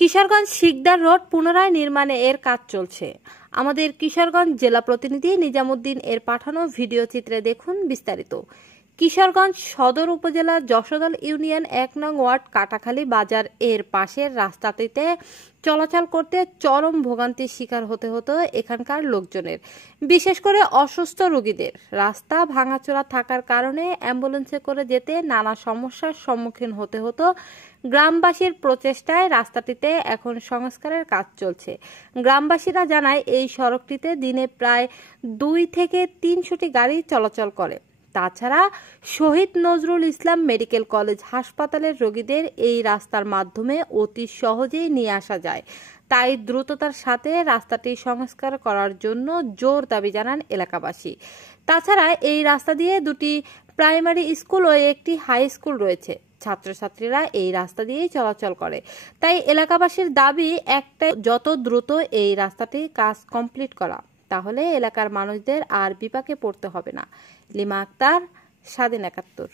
Kishoreganj Sikdar road পুনরায় নির্মাণে এর কাজ চলছে। আমাদের কিশোরগঞ্জ জেলা প্রতিনিধি নিজামুদ্দিন এর পাঠানো ভিডিও চিত্রে দেখুন বিস্তারিত। কিশোরগঞ্জ সদর উপজেলা যশোদল ইউনিয়ন ১ নং ওয়ার্ড কাটাখালী বাজার এর পাশের রাস্তাটিতে চলাচল করতে চরম ভোগান্তির শিকার হতে হতো এখানকার লোকজনের, বিশেষ করে অসুস্থ রোগীদের। রাস্তা ভাঙাচোরা থাকার কারণে অ্যাম্বুলেন্সে করে যেতে নানা সমস্যার সম্মুখীন হতে হতো। গ্রামবাসীর প্রচেষ্টায় রাস্তাটিতে এখন সংস্কারের কাজ চলছে। গ্রামবাসীরা জানায় এই সড়কটিতে দিনে প্রায় ২ থেকে ৩০০টি গাড়ি চলাচল করে। তাছাড়া শহীদ নজরুল ইসলাম মেডিকেল কলেজ হাসপাতালের রোগীদের এই রাস্তার মাধ্যমে অতি সহজেই নিয়ে আসা যায়। তাই দ্রুততার সাথে রাস্তাটি সংস্কার করার জন্য জোর দাবি জানান এলাকাবাসী। তাছাড়া এই রাস্তা দিয়ে দুটি প্রাইমারি স্কুল ও একটি হাই স্কুল রয়েছে। ছাত্রছাত্রীরা এই রাস্তা দিয়েই চলাচল করে। তাই এলাকাবাসীর দাবি একটা, যত দ্রুত এই রাস্তাটি কাজ কমপ্লিট করা, তাহলে এলাকার মানুষদের আর বিপাকে পড়তে হবে না। লিমা আক্তার, স্বাধীন ৭১।